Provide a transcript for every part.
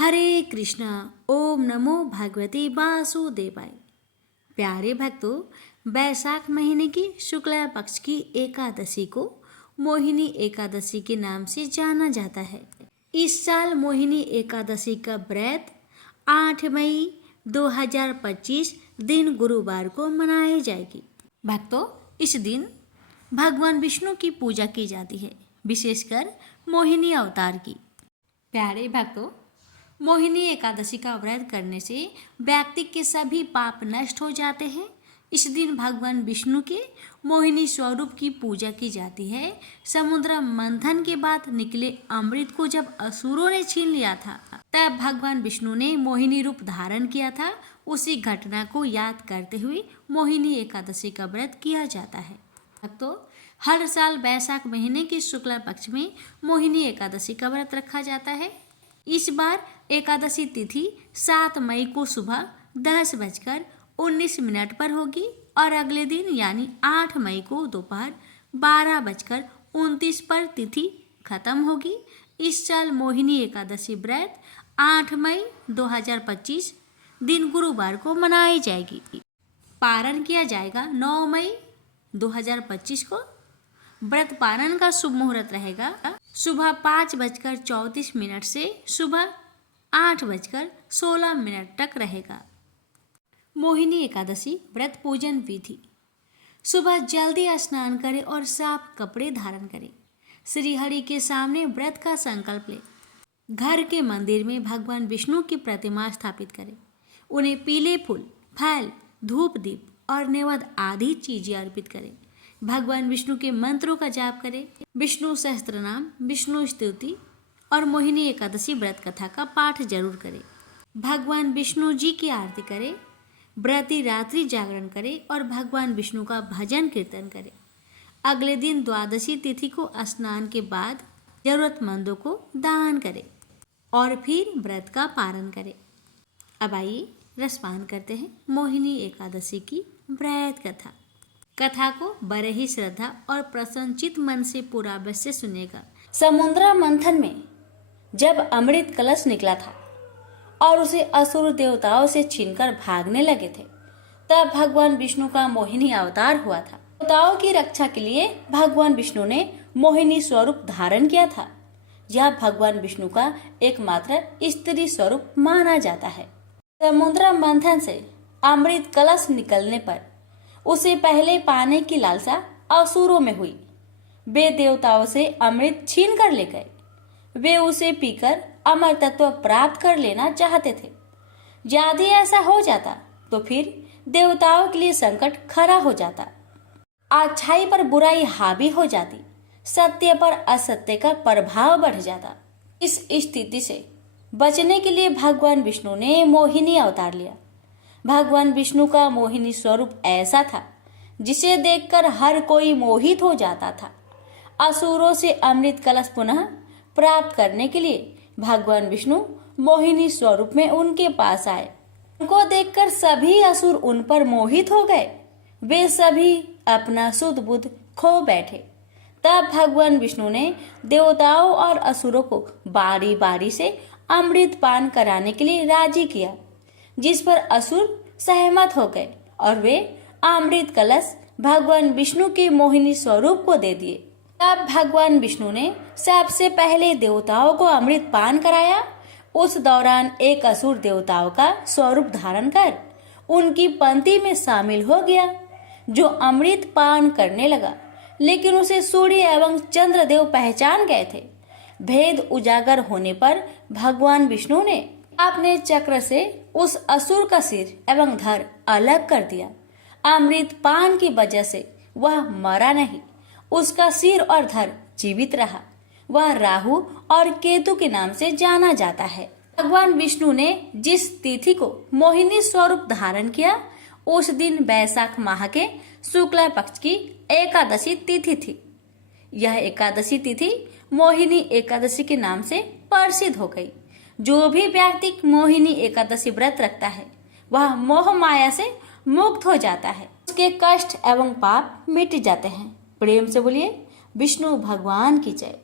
हरे कृष्णा। ओम नमो भगवते वासुदेवाय। प्यारे भक्तों, बैसाख महीने की शुक्ला पक्ष की एकादशी को मोहिनी एकादशी के नाम से जाना जाता है। इस साल मोहिनी एकादशी का व्रत 8 मई 2025 दिन गुरुवार को मनाई जाएगी। भक्तों, इस दिन भगवान विष्णु की पूजा की जाती है, विशेषकर मोहिनी अवतार की। प्यारे भक्तों, मोहिनी एकादशी का व्रत करने से व्यक्ति के सभी पाप नष्ट हो जाते हैं। इस दिन भगवान विष्णु के मोहिनी स्वरूप की पूजा की जाती है। समुद्र मंथन के बाद निकले अमृत को जब असुरों ने छीन लिया था, तब भगवान विष्णु ने मोहिनी रूप धारण किया था। उसी घटना को याद करते हुए मोहिनी एकादशी का व्रत किया जाता है। भक्तों, हर साल बैसाख महीने की शुक्ला पक्ष में मोहिनी एकादशी का व्रत रखा जाता है। इस बार एकादशी तिथि 7 मई को सुबह 10:19 पर होगी और अगले दिन यानी 8 मई को दोपहर 12:29 पर तिथि खत्म होगी। इस साल मोहिनी एकादशी व्रत 8 मई 2025 दिन गुरुवार को मनाई जाएगी। पारण किया जाएगा 9 मई 2025 को। व्रत पारण का शुभ मुहूर्त रहेगा सुबह 5:34 से सुबह 8:16 तक रहेगा। मोहिनी एकादशी व्रत पूजन विधि। सुबह जल्दी स्नान करें और साफ कपड़े धारण करें। श्री हरि के सामने व्रत का संकल्प लें। घर के मंदिर में भगवान विष्णु की प्रतिमा स्थापित करें। उन्हें पीले फूल, फल, धूप, दीप और नैवेद्य आदि चीजें अर्पित करें। भगवान विष्णु के मंत्रों का जाप करें। विष्णु सहस्त्रनाम, विष्णु स्तुति और मोहिनी एकादशी व्रत कथा का पाठ जरूर करें। भगवान विष्णु जी की आरती करें। व्रती रात्रि जागरण करें और भगवान विष्णु का भजन कीर्तन करें। अगले दिन द्वादशी तिथि को स्नान के बाद जरूरतमंदों को दान करें और फिर व्रत का पारण करें। अब आइए रसपान करते हैं मोहिनी एकादशी की व्रत कथा। कथा को बड़े ही श्रद्धा और प्रसन्नचित मन से पूरा अवश्य सुनेगा। समुद्र मंथन में जब अमृत कलश निकला था और उसे असुर देवताओं से छीनकर भागने लगे थे, तब भगवान विष्णु का मोहिनी अवतार हुआ था। देवताओं की रक्षा के लिए भगवान विष्णु ने मोहिनी स्वरूप धारण किया था। यह भगवान विष्णु का एकमात्र स्त्री स्वरूप माना जाता है। समुद्र मंथन से अमृत कलश निकलने पर उसे पहले पाने की लालसा असुरों में हुई। वे देवताओं से अमृत छीन कर ले गए। वे उसे पीकर अमर तत्व प्राप्त कर लेना चाहते थे। यदि ऐसा हो जाता तो फिर देवताओं के लिए संकट खड़ा हो जाता। अच्छाई पर बुराई हावी हो जाती। सत्य पर असत्य का प्रभाव बढ़ जाता। इस स्थिति से बचने के लिए भगवान विष्णु ने मोहिनी अवतार लिया। भगवान विष्णु का मोहिनी स्वरूप ऐसा था जिसे देखकर हर कोई मोहित हो जाता था। असुरों से अमृत कलश पुनः प्राप्त करने के लिए भगवान विष्णु मोहिनी स्वरूप में उनके पास आए। उनको देखकर सभी असुर उन पर मोहित हो गए। वे सभी अपना सुध बुध खो बैठे। तब भगवान विष्णु ने देवताओं और असुरों को बारी बारी से अमृत पान कराने के लिए राजी किया, जिस पर असुर सहमत हो गए और वे अमृत कलश भगवान विष्णु के मोहिनी स्वरूप को दे दिए। तब भगवान विष्णु ने सबसे पहले देवताओं को अमृत पान कराया। उस दौरान एक असुर देवताओं का स्वरूप धारण कर उनकी पंक्ति में शामिल हो गया, जो अमृत पान करने लगा, लेकिन उसे सूर्य एवं चंद्रदेव पहचान गए थे। भेद उजागर होने पर भगवान विष्णु ने अपने चक्र से उस असुर का सिर एवं धड़ अलग कर दिया। अमृत पान की वजह से वह मरा नहीं, उसका सिर और धड़ जीवित रहा। वह राहु और केतु के नाम से जाना जाता है। भगवान विष्णु ने जिस तिथि को मोहिनी स्वरूप धारण किया, उस दिन बैसाख माह के शुक्ला पक्ष की एकादशी तिथि थी। यह एकादशी तिथि मोहिनी एकादशी के नाम से प्रसिद्ध हो गई। जो भी व्यक्ति मोहिनी एकादशी व्रत रखता है, वह मोह माया से मुक्त हो जाता है। उसके कष्ट एवं पाप मिट जाते हैं। प्रेम से बोलिए विष्णु भगवान की जय।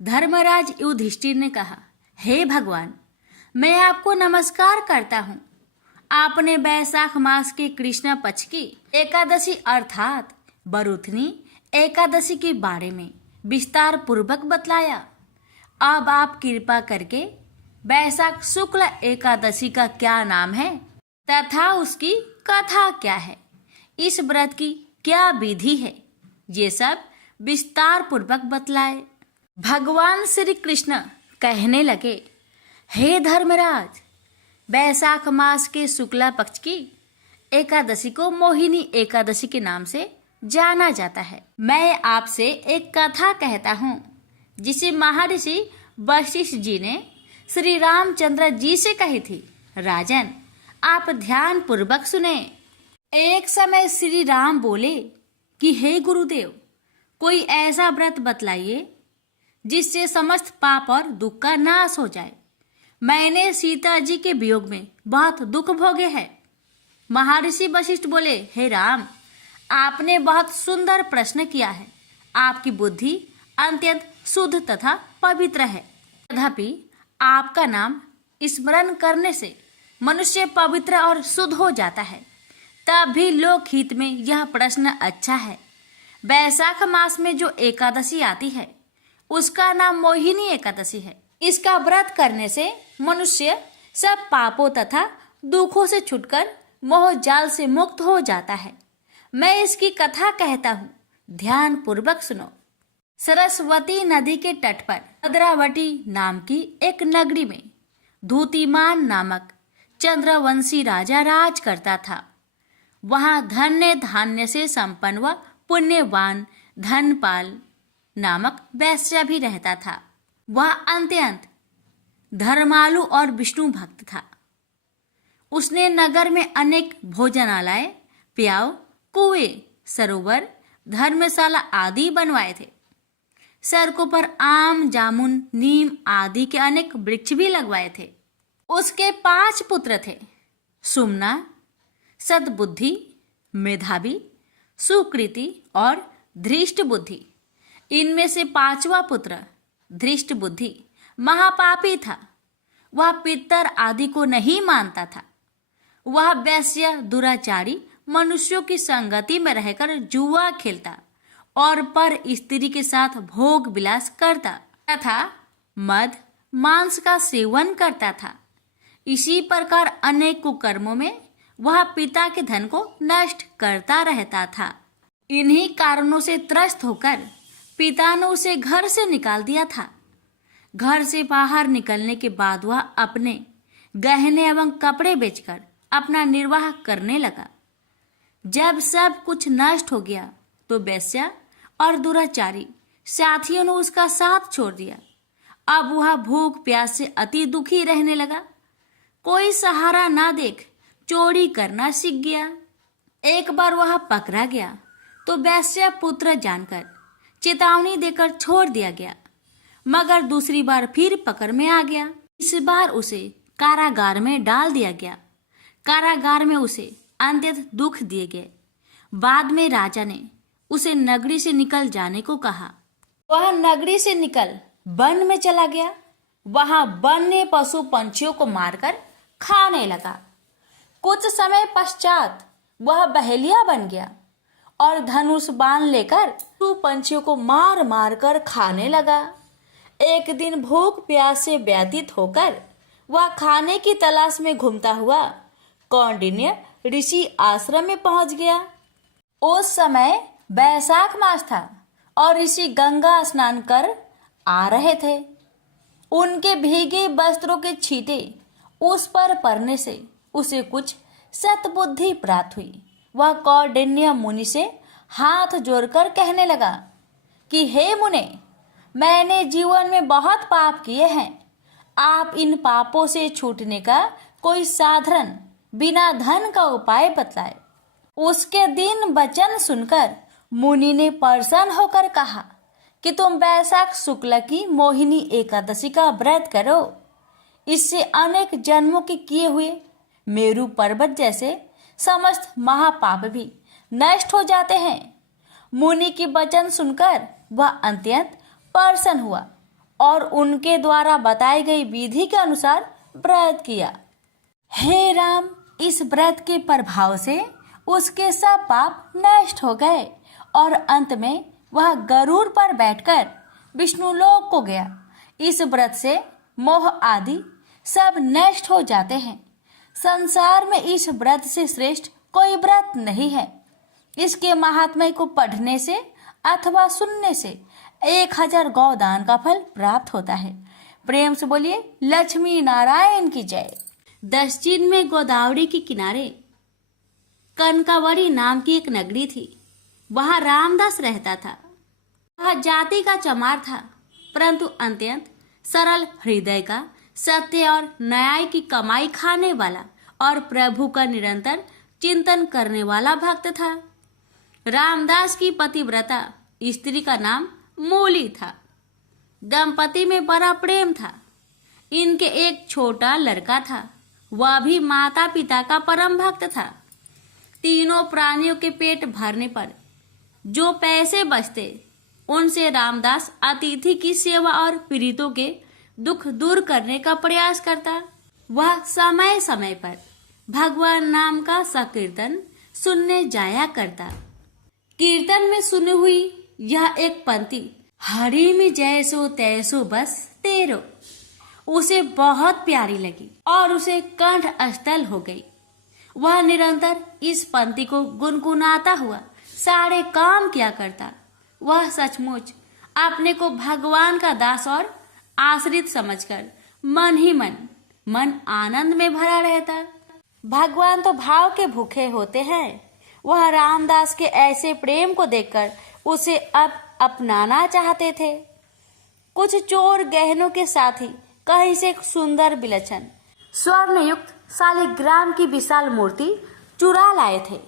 धर्मराज युधिष्ठिर ने कहा, हे भगवान, मैं आपको नमस्कार करता हूँ। आपने बैसाख मास के कृष्ण पक्ष की एकादशी अर्थात बरुथनी एकादशी के बारे में विस्तार पूर्वक बतलाया। अब आप कृपा करके बैसाख शुक्ल एकादशी का क्या नाम है तथा उसकी कथा क्या है, इस व्रत की क्या विधि है, ये सब विस्तार पूर्वक बतलाए। भगवान श्री कृष्ण कहने लगे, हे धर्मराज, बैसाख मास के शुक्ला पक्ष की एकादशी को मोहिनी एकादशी के नाम से जाना जाता है। मैं आपसे एक कथा कहता हूँ जिसे महर्षि वशिष्ठ जी ने श्री रामचंद्र जी से कही थी। राजन, आप ध्यान पूर्वक सुने। एक समय श्री राम बोले कि हे गुरुदेव, कोई ऐसा व्रत बतलाइए जिससे समस्त पाप और दुख का नाश हो जाए। मैंने सीता जी के वियोग में बहुत दुख भोगे हैं। महर्षि वशिष्ठ बोले, हे राम, आपने बहुत सुंदर प्रश्न किया है। आपकी बुद्धि अत्यंत शुद्ध तथा पवित्र है। तथापि आपका नाम स्मरण करने से मनुष्य पवित्र और शुद्ध हो जाता है। तब भी लोकहित में यह प्रश्न अच्छा है। बैसाख मास में जो एकादशी आती है उसका नाम मोहिनी एकादशी है। इसका व्रत करने से मनुष्य सब पापों तथा दुखों से छुटकर मोह जाल से मुक्त हो जाता है। मैं इसकी कथा कहता हूँ, ध्यान पूर्वक सुनो। सरस्वती नदी के तट पर भद्रावती नाम की एक नगरी में धूतिमान नामक चंद्रवंशी राजा राज करता था। वहां धन्य धान्य से संपन्न व पुण्यवान धनपाल नामक वैश्य भी रहता था। वह अत्यंत धर्मालु और विष्णु भक्त था। उसने नगर में अनेक भोजनालय, प्याव, कुएं, सरोवर, धर्मशाला आदि बनवाए थे। सड़कों पर आम, जामुन, नीम आदि के अनेक वृक्ष भी लगवाए थे। उसके 5 पुत्र थे, सुमना, सद्बुद्धि, मेधावी, सुकृति और धृष्ट बुद्धि। इनमें से 5वां पुत्र धृष्ट बुद्धि महापापी था। वह पितर आदि को नहीं मानता था। वह वैश्य, दुराचारी मनुष्यों की संगति में रहकर जुआ खेलता और पर स्त्री के साथ भोग विलास करता तथा मद, मांस का सेवन करता था। इसी प्रकार अनेक कुकर्मों में वह पिता के धन को नष्ट करता रहता था। इन्हीं कारणों से त्रस्त होकर पिता ने उसे घर से निकाल दिया था। घर से बाहर निकलने के बाद वह अपने गहने एवं कपड़े बेचकर अपना निर्वाह करने लगा। जब सब कुछ नष्ट हो गया तो वैश्या और दुराचारी साथियों ने उसका साथ छोड़ दिया। अब वह भूख प्यास से अति दुखी रहने लगा। कोई सहारा ना देख चोरी करना सीख गया। एक बार वह पकड़ा गया तो वैश्य पुत्र जानकर चेतावनी देकर छोड़ दिया गया, मगर दूसरी बार फिर पकड़ में आ गया। इस बार उसे कारागार में डाल दिया गया। कारागार में उसे अत्यंत दुख दिए गए। बाद में राजा ने उसे नगरी से निकल जाने को कहा। वह नगरी से निकल वन में चला गया। वहां वन्य पशु पंछियों को मारकर खाने लगा। कुछ समय पश्चात वह बहेलिया बन गया और धनुष बाण लेकर पंछियों को मार मार कर खाने लगा। एक दिन भूख प्यास से व्यतीत होकर वह खाने की तलाश में घूमता हुआ कौंडिन्य ऋषि आश्रम में पहुंच गया। उस समय बैसाख मास था और ऋषि गंगा स्नान कर आ रहे थे। उनके भीगे वस्त्रों के छींटे उस पर पड़ने से उसे कुछ सद्बुद्धि प्राप्त हुई। वह कौंडिन्य मुनि से हाथ जोड़कर कहने लगा कि हे मुने, मैंने जीवन में बहुत पाप किए हैं। आप इन पापों से छूटने का कोई साधारण बिना धन का उपाय बतलाए। उसके दिन वचन सुनकर मुनि ने प्रसन्न होकर कहा कि तुम बैसाख शुक्ल की मोहिनी एकादशी का व्रत करो। इससे अनेक जन्मों के किए हुए मेरू पर्वत जैसे समस्त महापाप भी नष्ट हो जाते हैं। मुनि की वचन सुनकर वह अत्यंत प्रसन्न हुआ और उनके द्वारा बताई गई विधि के अनुसार व्रत किया। हे राम, इस व्रत के प्रभाव से उसके सब पाप नष्ट हो गए और अंत में वह गरुड़ पर बैठकर विष्णुलोक को गया। इस व्रत से मोह आदि सब नष्ट हो जाते हैं। संसार में इस व्रत से श्रेष्ठ कोई व्रत नहीं है। इसके महात्म्य को पढ़ने से अथवा सुनने से 1000 गौदान का फल प्राप्त होता है। प्रेम से बोलिए लक्ष्मी नारायण की जय। दक्षिण में गोदावरी के किनारे कनकावरी नाम की एक नगरी थी। वहां रामदास रहता था। वह जाति का चमार था, परंतु अत्यंत सरल हृदय का, सत्य और न्याय की कमाई खाने वाला और प्रभु का निरंतर चिंतन करने वाला भक्त था। रामदास की पतिव्रता स्त्री का नाम मूली था। दंपति में बड़ा प्रेम था। इनके एक छोटा लड़का था, वह भी माता पिता का परम भक्त था। तीनों प्राणियों के पेट भरने पर जो पैसे बचते उनसे रामदास अतिथि की सेवा और पीड़ितों के दुख दूर करने का प्रयास करता। वह समय समय पर भगवान नाम का संकीर्तन सुनने जाया करता। कीर्तन में सुनी हुई यह एक पंक्ति, हरि में जैसो तैसो बस तेरो, उसे बहुत प्यारी लगी और उसे कंठ स्थल हो गई। वह निरंतर इस पंक्ति को गुनगुनाता हुआ सारे काम किया करता। वह सचमुच अपने को भगवान का दास और आश्रित समझकर मन ही मन आनंद में भरा रहता। भगवान तो भाव के भूखे होते हैं। वह रामदास के ऐसे प्रेम को देखकर उसे अब अपनाना चाहते थे। कुछ चोर गहनों के साथ ही कहीं से एक सुंदर विलक्षण स्वर्ण युक्त शालिग्राम की विशाल मूर्ति चुरा लाए थे,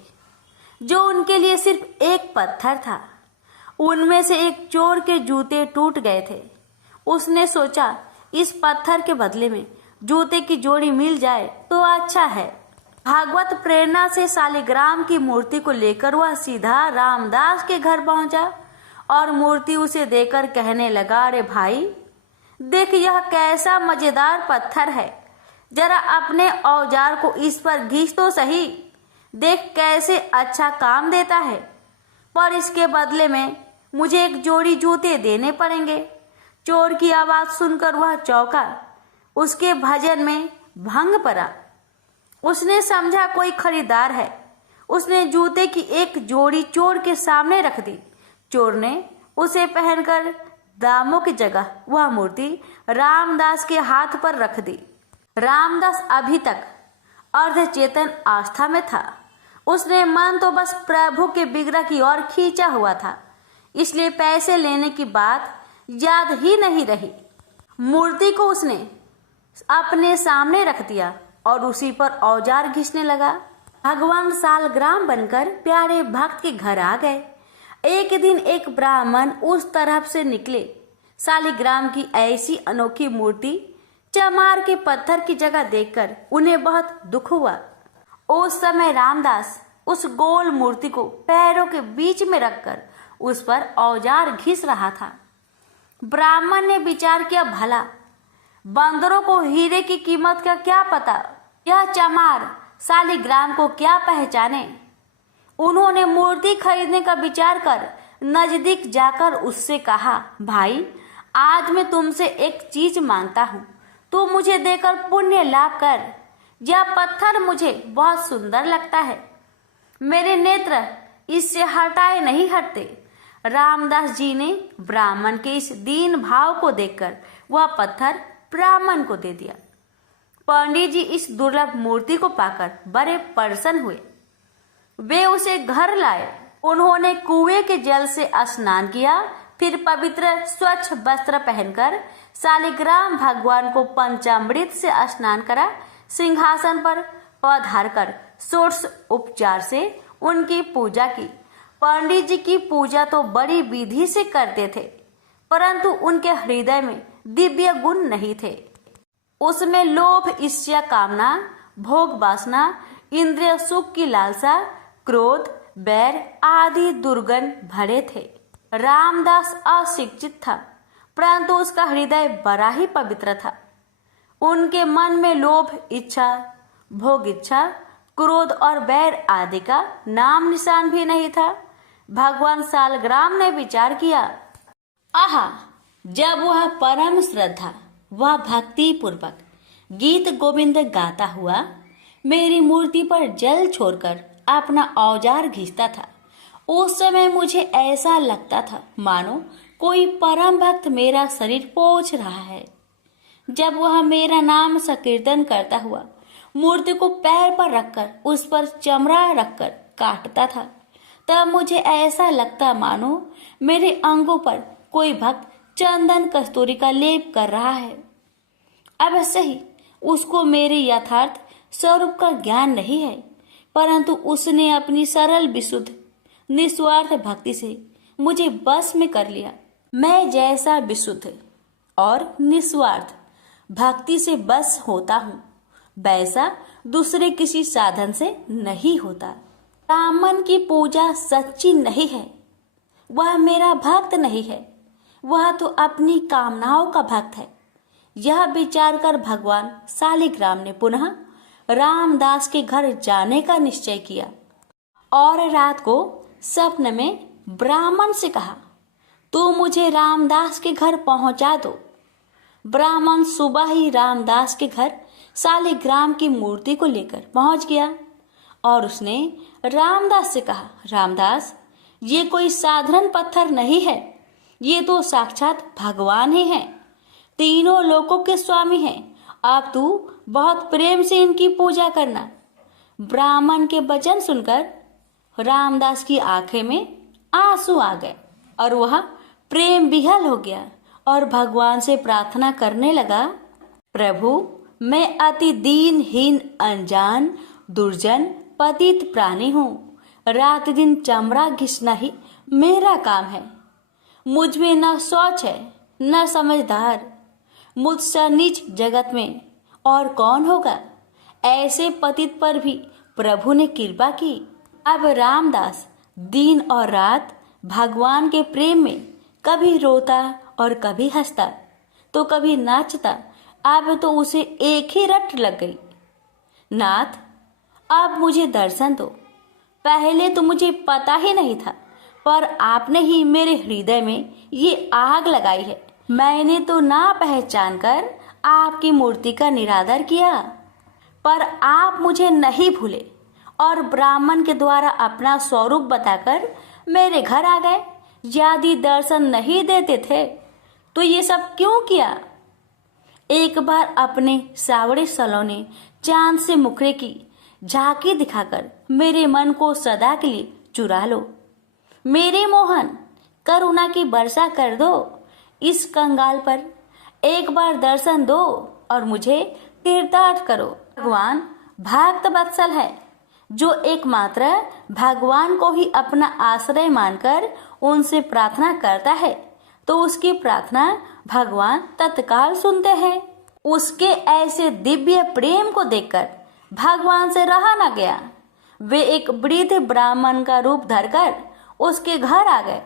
जो उनके लिए सिर्फ एक पत्थर था। उनमें से एक चोर के जूते टूट गए थे। उसने सोचा इस पत्थर के बदले में जूते की जोड़ी मिल जाए तो अच्छा है। भागवत प्रेरणा से शालिग्राम की मूर्ति को लेकर वह सीधा रामदास के घर पहुंचा और मूर्ति उसे देकर कहने लगा, अरे भाई देख, यह कैसा मजेदार पत्थर है, जरा अपने औजार को इस पर घिस तो सही, देख कैसे अच्छा काम देता है, पर इसके बदले में मुझे एक जोड़ी जूते देने पड़ेंगे। चोर की आवाज सुनकर वह चौंका। उसके भजन में भंग पड़ा। उसने समझा कोई खरीदार है। उसने जूते की एक जोड़ी चोर के सामने रख दी। चोर ने उसे पहनकर दामों की जगह वह मूर्ति रामदास के हाथ पर रख दी। रामदास अभी तक अर्धचेतन आस्था में था। उसने मन तो बस प्रभु के विग्रह की ओर खींचा हुआ था, इसलिए पैसे लेने की बात याद ही नहीं रही। मूर्ति को उसने अपने सामने रख दिया और उसी पर औजार घिसने लगा। भगवान शालग्राम बनकर प्यारे भक्त के घर आ गए। एक दिन एक ब्राह्मण उस तरफ से निकले। शालिग्राम की ऐसी अनोखी मूर्ति चमार के पत्थर की जगह देखकर उन्हें बहुत दुख हुआ। उस समय रामदास उस गोल मूर्ति को पैरों के बीच में रखकर उस पर औजार घिस रहा था। ब्राह्मण ने विचार किया, भला बंदरों को हीरे की कीमत का क्या पता, यह चमार शालिग्राम को क्या पहचाने। उन्होंने मूर्ति खरीदने का विचार कर नजदीक जाकर उससे कहा, भाई आज मैं तुमसे एक चीज मांगता हूँ, तू मुझे देकर पुण्य लाभ कर। यह पत्थर मुझे बहुत सुंदर लगता है, मेरे नेत्र इससे हटाए नहीं हटते। रामदास जी ने ब्राह्मण के इस दीन भाव को देखकर वह पत्थर ब्राह्मण को दे दिया। पंडित जी इस दुर्लभ मूर्ति को पाकर बड़े प्रसन्न हुए। वे उसे घर लाए। उन्होंने कुएं के जल से स्नान किया, फिर पवित्र स्वच्छ वस्त्र पहनकर शालिग्राम भगवान को पंचामृत से स्नान करा। सिंहासन पर पधार कर षोडश उपचार से उनकी पूजा की। पंडित जी की पूजा तो बड़ी विधि से करते थे, परंतु उनके हृदय में दिव्य गुण नहीं थे। उसमें लोभ, ईर्ष्या, कामना, भोग वासना, इंद्रिय सुख की लालसा, क्रोध, बैर आदि दुर्गुण भरे थे। रामदास अशिक्षित था, परंतु उसका हृदय बड़ा ही पवित्र था। उनके मन में लोभ इच्छा, भोग इच्छा, क्रोध और बैर आदि का नाम निशान भी नहीं था। भगवान सालग्राम ने विचार किया, आहा, जब वह परम श्रद्धा वह भक्ति पूर्वक गीत गोविंद गाता हुआ मेरी मूर्ति पर जल छोड़कर अपना औजार घिसता था, उस समय मुझे ऐसा लगता था मानो कोई परम भक्त मेरा शरीर पोंछ रहा है। जब वह मेरा नाम संकीर्तन करता हुआ मूर्ति को पैर पर रखकर उस पर चमड़ा रखकर काटता था, तब मुझे ऐसा लगता मानो मेरे अंगों पर कोई भक्त चंदन कस्तूरी का लेप कर रहा है। अवश्य ही उसको मेरे यथार्थ स्वरूप का ज्ञान नहीं है, परंतु उसने अपनी सरल विशुद्ध निस्वार्थ भक्ति से मुझे बस में कर लिया। मैं जैसा विशुद्ध और निस्वार्थ भक्ति से बस होता हूँ, वैसा दूसरे किसी साधन से नहीं होता। ब्राह्मण की पूजा सच्ची नहीं है, वह मेरा भक्त नहीं है, वह तो अपनी कामनाओं का भक्त है। यह विचार कर भगवान सालिग्राम ने पुनः रामदास के घर जाने का निश्चय किया और रात को स्वप्न में ब्राह्मण से कहा, तू मुझे रामदास के घर पहुंचा दो। ब्राह्मण सुबह ही रामदास के घर सालिग्राम की मूर्ति को लेकर पहुंच गया और उसने रामदास से कहा, रामदास, ये कोई साधारण पत्थर नहीं है, ये तो साक्षात भगवान ही हैं, तीनों लोकों के स्वामी हैं। अब तू बहुत प्रेम से इनकी पूजा करना। ब्राह्मण के वचन सुनकर रामदास की आंखें में आंसू आ गए और वह प्रेम विह्वल हो गया और भगवान से प्रार्थना करने लगा, प्रभु, मैं अति दीनहीन अनजान दुर्जन पतित प्राणी हूँ। रात दिन चमड़ा घिसना ही मेरा काम है। मुझ में न सोच है न समझदार, मुझसे नीच जगत में और कौन होगा। ऐसे पतित पर भी प्रभु ने कृपा की। अब रामदास दिन और रात भगवान के प्रेम में कभी रोता और कभी हंसता तो कभी नाचता। अब तो उसे एक ही रट लग गई, नाथ, अब मुझे दर्शन दो। पहले तो मुझे पता ही नहीं था, पर आपने ही मेरे हृदय में ये आग लगाई है। मैंने तो ना पहचान कर आपकी मूर्ति का निरादर किया, पर आप मुझे नहीं भूले और ब्राह्मण के द्वारा अपना स्वरूप बताकर मेरे घर आ गए। यदि दर्शन नहीं देते थे तो ये सब क्यों किया? एक बार अपने सावड़े सलोने चांद से मुखड़े की झांकी दिखाकर मेरे मन को सदा के लिए चुरा लो। मेरे मोहन, करुणा की वर्षा कर दो इस कंगाल पर। एक बार दर्शन दो और मुझे तीर्थार्थ करो। भगवान भक्त वत्सल है, जो एकमात्र भगवान को ही अपना आश्रय मानकर उनसे प्रार्थना करता है तो उसकी प्रार्थना भगवान तत्काल सुनते हैं। उसके ऐसे दिव्य प्रेम को देखकर भगवान से रहा न गया। वे एक वृद्ध ब्राह्मण का रूप धरकर उसके घर आ गए।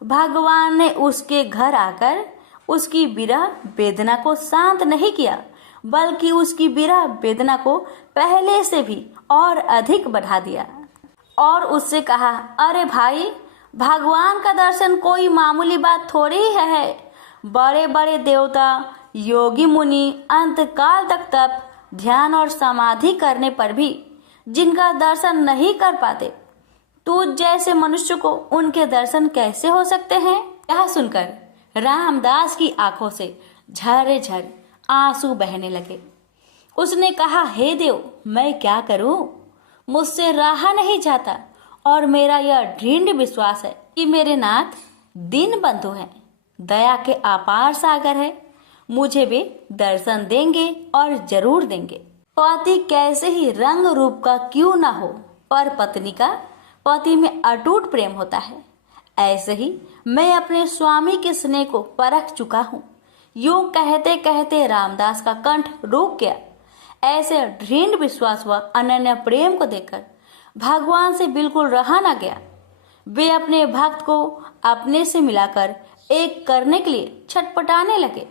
भगवान ने उसके घर आकर उसकी विरह वेदना को शांत नहीं किया, बल्कि उसकी विरह वेदना को पहले से भी और अधिक बढ़ा दिया और उससे कहा, अरे भाई, भगवान का दर्शन कोई मामूली बात थोड़ी ही है। बड़े बड़े देवता, योगी मुनि अंतकाल तक तप, ध्यान और समाधि करने पर भी जिनका दर्शन नहीं कर पाते, तो जैसे मनुष्य को उनके दर्शन कैसे हो सकते हैं? यह सुनकर रामदास की आंखों से झरझर आंसू बहने लगे। उसने कहा, हे देव, मैं क्या करूं? मुझसे रहा नहीं जाता और मेरा यह दृढ़ विश्वास है कि मेरे नाथ दीन बंधु हैं, दया के अपार सागर है। मुझे वे दर्शन देंगे और जरूर देंगे। पति कैसे ही रंग रूप का क्यों ना हो, पर पत्नी का पति में अटूट प्रेम होता है। ऐसे ही मैं अपने स्वामी के स्नेह को परख चुका हूँ। यूं कहते कहते रामदास का कंठ रुक गया। ऐसे दृढ़ विश्वास व अनन्य प्रेम को देखकर भगवान से बिल्कुल रहा न गया। वे अपने भक्त को अपने से मिलाकर एक करने के लिए छटपटाने लगे।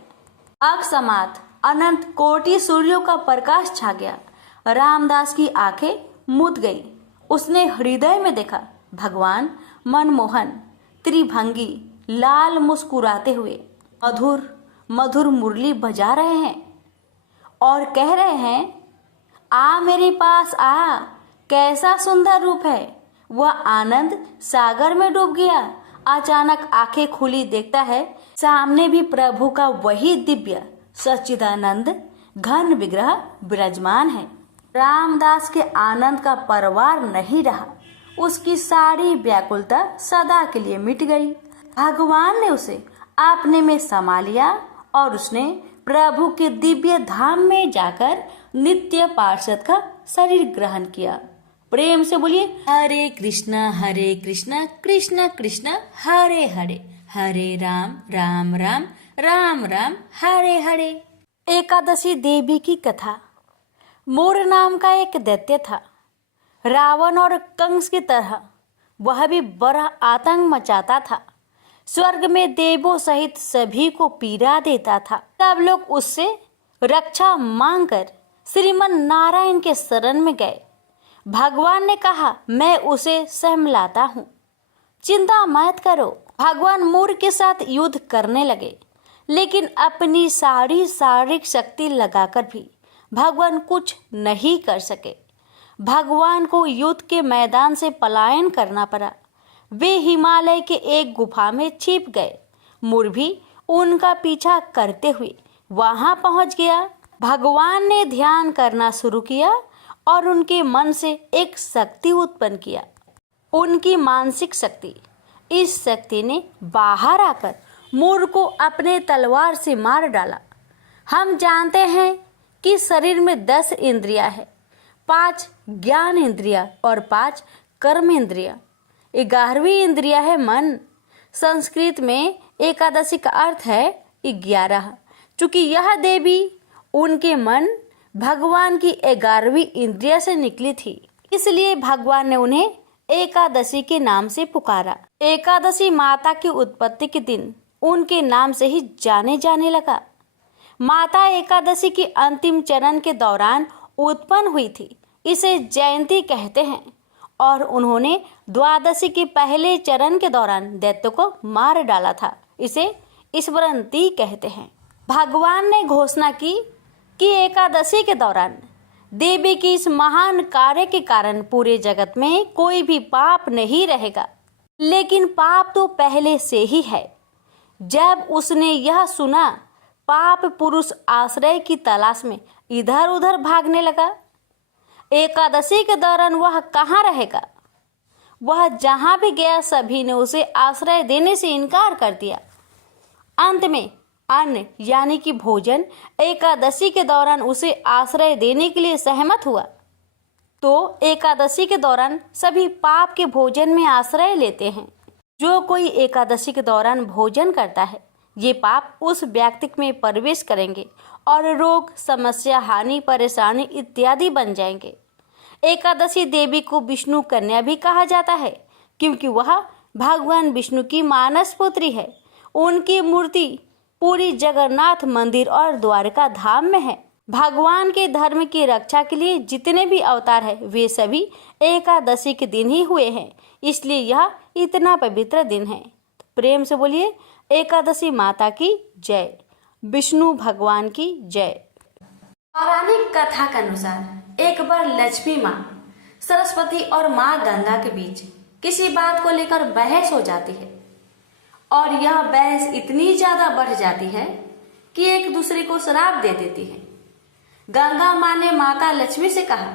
अकस्मात अनंत कोटि सूर्यों का प्रकाश छा गया। रामदास की आंखें मूंद गई। उसने हृदय में देखा भगवान मनमोहन त्रिभंगी लाल मुस्कुराते हुए मधुर मधुर मुरली बजा रहे हैं और कह रहे हैं, आ मेरे पास आ, कैसा सुंदर रूप है। वह आनंद सागर में डूब गया। अचानक आंखें खुली, देखता है सामने भी प्रभु का वही दिव्य सच्चिदानंद घन विग्रह विराजमान है। रामदास के आनंद का परवार नहीं रहा। उसकी सारी व्याकुलता सदा के लिए मिट गई। भगवान ने उसे अपने में समा लिया और उसने प्रभु के दिव्य धाम में जाकर नित्य पार्षद का शरीर ग्रहण किया। प्रेम से बोलिए, हरे कृष्णा कृष्ण कृष्ण हरे हरे, हरे राम राम राम राम राम हरे हरे। एकादशी देवी की कथा। मोर नाम का एक दैत्य था। रावण और कंस की तरह वह भी बड़ा आतंक मचाता था। स्वर्ग में देवों सहित सभी को पीड़ा देता था। सब लोग उससे रक्षा मांगकर श्रीमन नारायण के शरण में गए। भगवान ने कहा, मैं उसे सहमलाता हूँ, चिंता मत करो। भगवान मोर के साथ युद्ध करने लगे, लेकिन अपनी सारी शारीरिक शक्ति लगाकर भी भगवान कुछ नहीं कर सके। भगवान को युद्ध के मैदान से पलायन करना पड़ा। वे हिमालय के एक गुफा में छिप गए। मोर भी उनका पीछा करते हुए वहां पहुंच गया। भगवान ने ध्यान करना शुरू किया और उनके मन से एक शक्ति उत्पन्न किया, उनकी मानसिक शक्ति। इस शक्ति ने बाहर आकर मोर को अपने तलवार से मार डाला। हम जानते हैं कि शरीर में 10 इंद्रियां है, 5 ज्ञान इंद्रिया और 5 कर्म इंद्रिया। 11वीं इंद्रिया है मन। संस्कृत में एकादशी का अर्थ है 11। चूंकि यह देवी उनके मन भगवान की 11वीं इंद्रिया से निकली थी, इसलिए भगवान ने उन्हें एकादशी के नाम से पुकारा। एकादशी माता की उत्पत्ति के दिन उनके नाम से ही जाने लगा। माता एकादशी के अंतिम चरण के दौरान उत्पन्न हुई थी, इसे जयंती कहते हैं। और उन्होंने द्वादशी के पहले चरण के दौरान दैत्य को मार डाला था, इसे स्मरणती कहते हैं। भगवान ने घोषणा की कि एकादशी के दौरान देवी की इस महान कार्य के कारण पूरे जगत में कोई भी पाप नहीं रहेगा। लेकिन पाप तो पहले से ही है। जब उसने यह सुना, पाप पुरुष आश्रय की तलाश में इधर उधर भागने लगा। एकादशी के दौरान वह कहाँ रहेगा? वह जहाँ भी गया सभी ने उसे आश्रय देने से इनकार कर दिया। अंत में अन्न यानी कि भोजन एकादशी के दौरान उसे आश्रय देने के लिए सहमत हुआ। तो एकादशी के दौरान सभी पाप के भोजन में आश्रय लेते हैं। जो कोई एकादशी के दौरान भोजन करता है, ये पाप उस व्यक्ति में प्रवेश करेंगे और रोग, समस्या, हानि, परेशानी इत्यादि बन जाएंगे। एकादशी देवी को विष्णु कन्या भी कहा जाता है, क्योंकि वह भगवान विष्णु की मानस पुत्री है। उनकी मूर्ति पूरी जगन्नाथ मंदिर और द्वारका धाम में है। भगवान के धर्म की रक्षा के लिए जितने भी अवतार है, वे सभी एकादशी के दिन ही हुए हैं, इसलिए यह इतना पवित्र दिन है। तो प्रेम से बोलिए, एकादशी माता की जय, विष्णु भगवान की जय। पौराणिक कथा के अनुसार एक बार लक्ष्मी माँ, सरस्वती और माँ गंगा के बीच किसी बात को लेकर बहस हो जाती है और यह बहस इतनी ज्यादा बढ़ जाती है कि एक दूसरे को श्राप दे देती है। गंगा माँ ने माता लक्ष्मी से कहा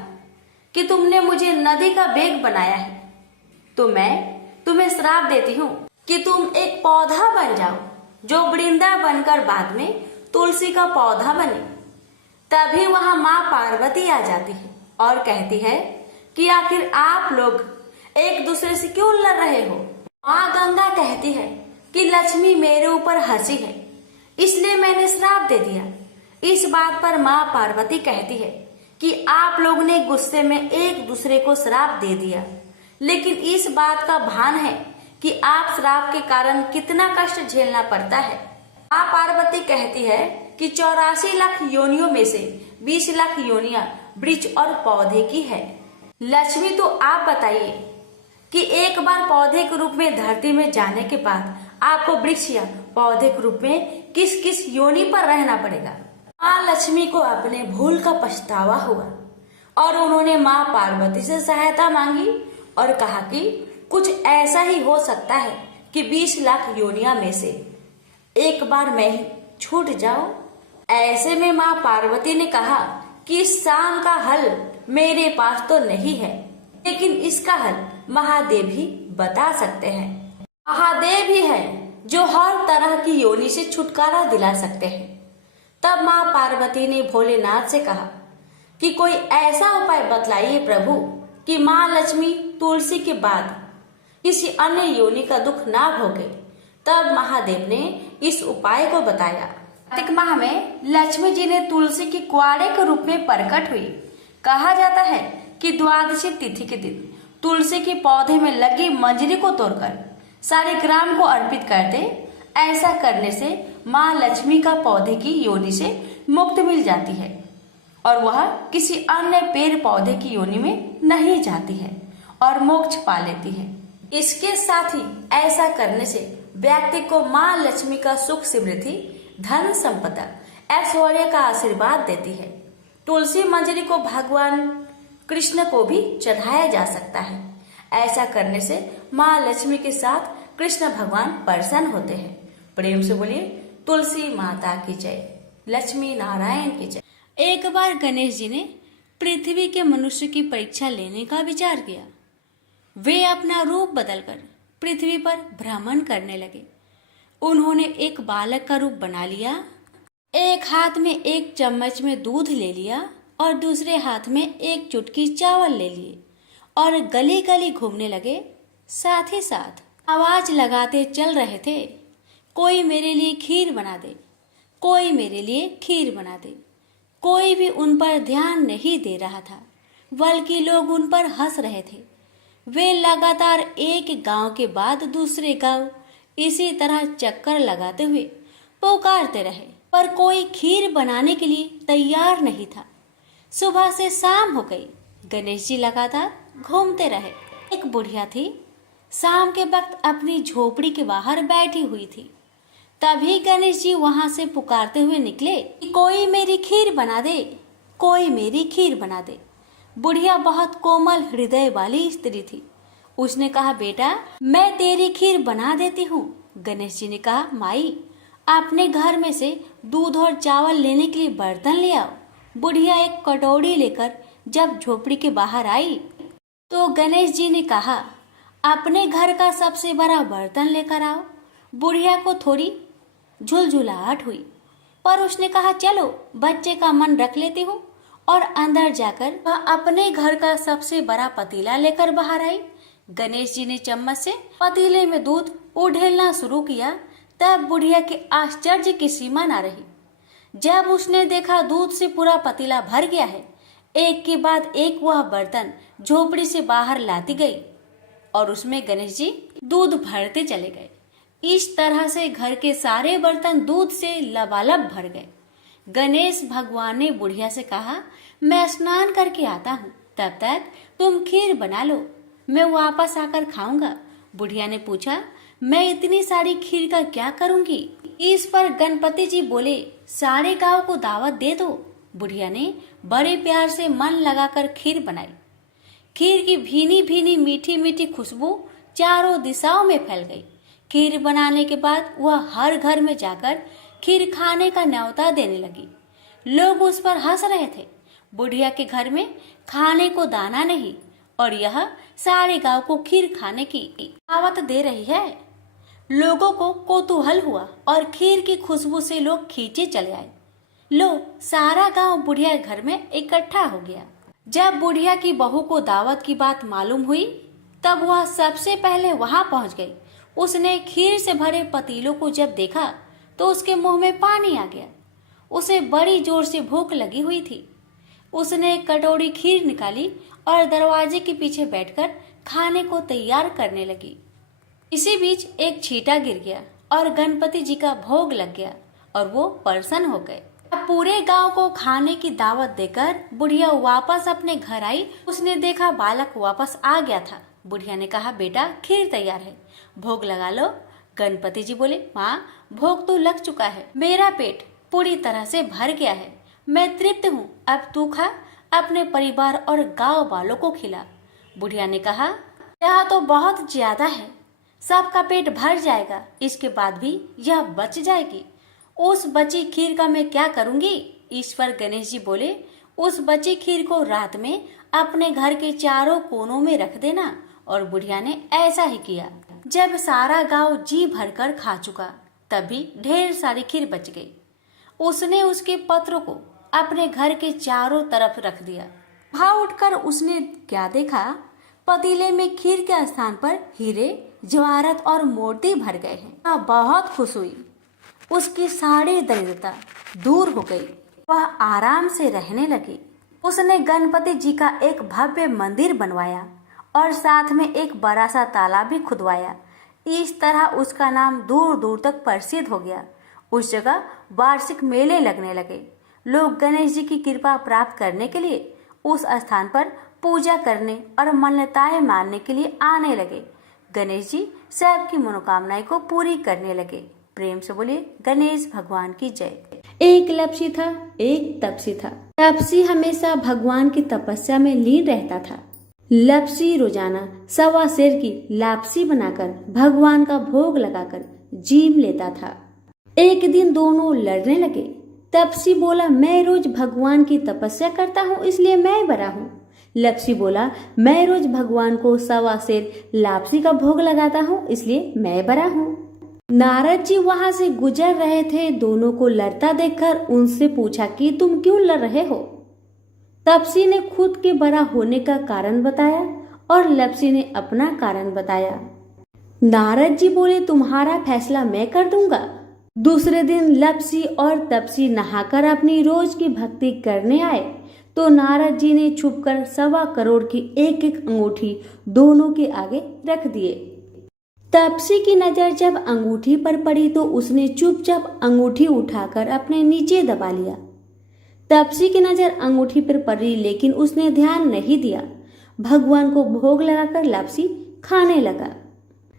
कि तुमने मुझे नदी का वेग बनाया है, तो मैं तुम्हें श्राप देती हूँ कि तुम एक पौधा बन जाओ जो वृंदा बनकर बाद में तुलसी का पौधा बने। तभी वहां माँ पार्वती आ जाती है और कहती है कि आखिर आप लोग एक दूसरे से क्यों लड़ रहे हो। माँ गंगा कहती है कि लक्ष्मी मेरे ऊपर हंसी है, इसलिए मैंने श्राप दे दिया। इस बात पर माँ पार्वती कहती है कि आप लोग ने गुस्से में एक दूसरे को श्राप दे दिया, लेकिन इस बात का भान है कि आप श्राप के कारण कितना कष्ट झेलना पड़ता है। माँ पार्वती कहती है कि 84 लाख योनियों में से 20 लाख योनियां वृक्ष और पौधे की है। लक्ष्मी, तो आप बताइए कि एक बार पौधे के रूप में धरती में जाने के बाद आपको वृक्ष या पौधे के रूप में किस किस योनि पर रहना पड़ेगा। माँ लक्ष्मी को अपने भूल का पछतावा हुआ और उन्होंने माँ पार्वती से सहायता मांगी और कहा कि कुछ ऐसा ही हो सकता है कि 20 लाख योनिया में से एक बार मैं ही छूट जाऊं। ऐसे में माँ पार्वती ने कहा कि इस शाम का हल मेरे पास तो नहीं है, लेकिन इसका हल महादेव ही बता सकते हैं। महादेव ही है जो हर तरह की योनि से छुटकारा दिला सकते हैं। तब माँ पार्वती ने भोलेनाथ से कहा कि कोई ऐसा उपाय बतलाइए प्रभु कि माँ लक्ष्मी तुलसी के बाद किसी अन्य योनि का दुख ना भोगे। तब महादेव ने इस उपाय को बताया। कार्तिक माह में लक्ष्मी जी ने तुलसी की कुआरे के रूप में प्रकट हुई। कहा जाता है कि द्वादशी तिथि के दिन तुलसी के पौधे में लगी मंजरी को तोड़कर सारे ग्राम को अर्पित कर दे। ऐसा करने से माँ लक्ष्मी का पौधे की योनि से मुक्ति मिल जाती है और वह किसी अन्य पेड़ पौधे की योनि में नहीं जाती है और मोक्ष पा लेती है। इसके साथ ही ऐसा करने से व्यक्ति को माँ लक्ष्मी का सुख समृद्धि, धन संपदा, ऐश्वर्य का आशीर्वाद देती है। तुलसी मंजरी को भगवान कृष्ण को भी चढ़ाया जा सकता है। ऐसा करने से माँ लक्ष्मी के साथ कृष्ण भगवान प्रसन्न होते हैं। प्रेम से बोलिए तुलसी माता की जय, लक्ष्मी नारायण की जय। एक बार गणेश जी ने पृथ्वी के मनुष्य की परीक्षा लेने का विचार किया। वे अपना रूप बदलकर पृथ्वी पर भ्रमण करने लगे। उन्होंने एक बालक का रूप बना लिया। एक हाथ में एक चम्मच में दूध ले लिया और दूसरे हाथ में एक चुटकी चावल ले लिए और गली गली घूमने लगे। साथ ही साथ आवाज लगाते चल रहे थे, कोई मेरे लिए खीर बना दे, कोई मेरे लिए खीर बना दे। कोई भी उन पर ध्यान नहीं दे रहा था, बल्कि लोग उन पर हंस रहे थे। वे लगातार एक गांव के बाद दूसरे गांव इसी तरह चक्कर लगाते हुए पुकारते रहे, पर कोई खीर बनाने के लिए तैयार नहीं था। सुबह से शाम हो गई, गणेश जी लगातार घूमते रहे। एक बुढ़िया थी, शाम के वक्त अपनी झोपड़ी के बाहर बैठी हुई थी। तभी गणेश जी वहां से पुकारते हुए निकले कि कोई मेरी खीर बना दे, कोई मेरी खीर बना दे। बुढ़िया बहुत कोमल हृदय वाली स्त्री थी। उसने कहा, बेटा मैं तेरी खीर बना देती हूँ। गणेश जी ने कहा, माई अपने घर में से दूध और चावल लेने के लिए बर्तन ले आओ। बुढ़िया एक कटोरी लेकर जब झोपड़ी के बाहर आई तो गणेश जी ने कहा, अपने घर का सबसे बड़ा बर्तन लेकर आओ। बुढ़िया को थोड़ी झुलझुलाहट हुई, पर उसने कहा, चलो बच्चे का मन रख लेती हूँ, और अंदर जाकर वह अपने घर का सबसे बड़ा पतीला लेकर बाहर आई। गणेश जी ने चम्मच से पतीले में दूध उड़ेलना शुरू किया। तब बुढ़िया के आश्चर्य की सीमा न रही। जब उसने देखा दूध से पूरा पतीला भर गया है, एक के बाद एक वह बर्तन झोपड़ी से बाहर लाती गई और उसमें गणेश जी दूध भरते चले गए। इस तरह से घर के सारे बर्तन दूध से लबालब भर गए। गणेश भगवान ने बुढ़िया से कहा, मैं स्नान करके आता हूँ, तब तक तुम खीर बना लो, मैं वापस आकर खाऊंगा। बुढ़िया ने पूछा, मैं इतनी सारी खीर का क्या करूंगी? इस पर गणपति जी बोले, सारे गांव को दावत दे दो। बुढ़िया ने बड़े प्यार से मन लगाकर खीर बनाई। खीर की भीनी भीनी मीठी मीठी खुशबू चारों दिशाओं में फैल गई। खीर बनाने के बाद वह हर घर में जाकर खीर खाने का न्योता देने लगी। लोग उस पर हंस रहे थे। बुढ़िया के घर में खाने को दाना नहीं और यह सारे गांव को खीर खाने की दावत दे रही है। लोगों को कौतूहल हुआ और खीर की खुशबू से लोग खींचे चले आए। लो, सारा गांव बुढ़िया घर में इकट्ठा हो गया। जब बुढ़िया की बहू को दावत की बात मालूम हुई, तब वह सबसे पहले वहां पहुंच गई। उसने खीर से भरे पतीलों को जब देखा तो उसके मुंह में पानी आ गया। उसे बड़ी जोर से भूख लगी हुई थी। उसने एक कटोरी खीर निकाली और दरवाजे के पीछे बैठकर खाने को तैयार करने लगी। इसी बीच एक छींटा गिर गया और गणपति जी का भोग लग गया और वो प्रसन्न हो गए। पूरे गांव को खाने की दावत देकर बुढ़िया वापस अपने घर आई। उसने देखा बालक वापस आ गया था। बुढ़िया ने कहा, बेटा खीर तैयार है, भोग लगा लो। गणपति जी बोले, माँ भोग तो लग चुका है, मेरा पेट पूरी तरह से भर गया है, मैं तृप्त हूँ, अब तू खा, अपने परिवार और गांव वालों को खिला। बुढ़िया ने कहा, यह तो बहुत ज्यादा है, सबका पेट भर जाएगा, इसके बाद भी यह बच जाएगी। उस बची खीर का मैं क्या करूंगी? ईश्वर गणेश जी बोले, उस बची खीर को रात में अपने घर के चारों कोनों में रख देना। और बुढ़िया ने ऐसा ही किया। जब सारा गांव जी भरकर खा चुका, तभी ढेर सारी खीर बच गई। उसने उसके पत्रों को अपने घर के चारों तरफ रख दिया। वहां उठकर उसने क्या देखा? पतीले में खीर के स्थान पर हीरे, जवाहरात और मोती भर गए हैं। बहुत खुश हुई। उसकी सारी दरिद्रता दूर हो गई। वह आराम से रहने लगी। उसने गणपति जी का एक भव्य मंदिर बनवाया और साथ में एक बड़ा सा तालाब भी खुदवाया। इस तरह उसका नाम दूर दूर तक प्रसिद्ध हो गया। उस जगह वार्षिक मेले लगने लगे। लोग गणेश जी की कृपा प्राप्त करने के लिए उस स्थान पर पूजा करने और मान्यताएं मानने के लिए आने लगे। गणेश जी सबकी मनोकामनाएं को पूरी करने लगे। प्रेम से बोलिए गणेश भगवान की जय। एक लपसी था, एक तपसी था। तपसी हमेशा भगवान की तपस्या में लीन रहता था। लपसी रोजाना 1.25 सेर की लापसी बनाकर भगवान का भोग लगाकर जीम लेता था। एक दिन दोनों लड़ने लगे। तपसी बोला, मैं रोज भगवान की तपस्या करता हूँ, इसलिए मैं बड़ा हूँ। लपसी बोला, मैं रोज भगवान को 1.25 सेर लापसी का भोग लगाता हूँ, इसलिए मैं बड़ा हूँ। नारद जी वहां से गुजर रहे थे। दोनों को लड़ता देखकर उनसे पूछा कि तुम क्यों लड़ रहे हो? तपसी ने खुद के बड़ा होने का कारण बताया और लपसी ने अपना कारण बताया। नारद जी बोले, तुम्हारा फैसला मैं कर दूंगा। दूसरे दिन लपसी और तपसी नहाकर अपनी रोज की भक्ति करने आए तो नारद जी ने छुपकर 1.25 करोड़ की एक एक अंगूठी दोनों के आगे रख दिए। तपसी की नजर जब अंगूठी पर पड़ी तो उसने चुपचाप अंगूठी उठाकर अपने नीचे दबा लिया। तपसी की नजर अंगूठी पर पड़ी लेकिन उसने ध्यान नहीं दिया। भगवान को भोग लगाकर लापसी खाने लगा।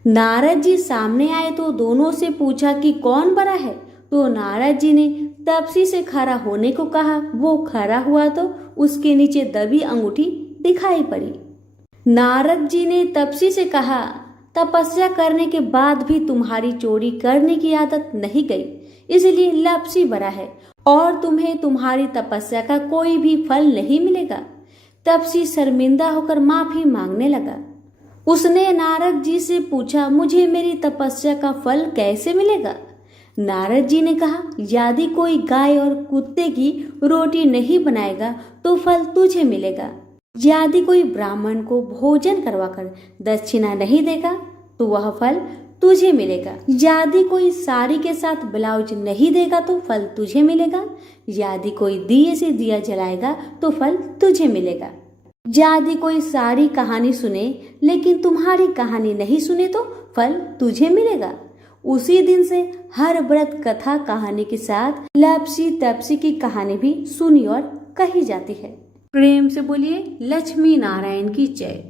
नारद जी सामने आए तो दोनों से पूछा कि कौन बड़ा है, तो नारद जी ने तपसी से खड़ा होने को कहा। वो खड़ा हुआ तो उसके नीचे दबी अंगूठी दिखाई पड़ी। नारद जी ने तपसी से कहा, तपस्या करने के बाद भी तुम्हारी चोरी करने की आदत नहीं गई, इसलिए लपसी बड़ा है और तुम्हें तुम्हारी तपस्या का कोई भी फल नहीं मिलेगा। तपसी शर्मिंदा होकर माफी मांगने लगा। उसने नारद जी से पूछा, मुझे मेरी तपस्या का फल कैसे मिलेगा? नारद जी ने कहा, यदि कोई गाय और कुत्ते की रोटी नहीं बनाएगा तो फल तुझे मिलेगा। यदि कोई ब्राह्मण को भोजन करवाकर दक्षिणा नहीं देगा तो वह फल तुझे मिलेगा। यदि कोई साड़ी के साथ ब्लाउज नहीं देगा तो फल तुझे मिलेगा। यदि कोई दिए से दिया जलाएगा तो फल तुझे मिलेगा। यदि कोई सारी कहानी सुने लेकिन तुम्हारी कहानी नहीं सुने तो फल तुझे मिलेगा। उसी दिन से हर व्रत कथा कहानी के साथ लपसी तपसी की कहानी भी सुनी और कही जाती है। प्रेम से बोलिए लक्ष्मी नारायण की जय।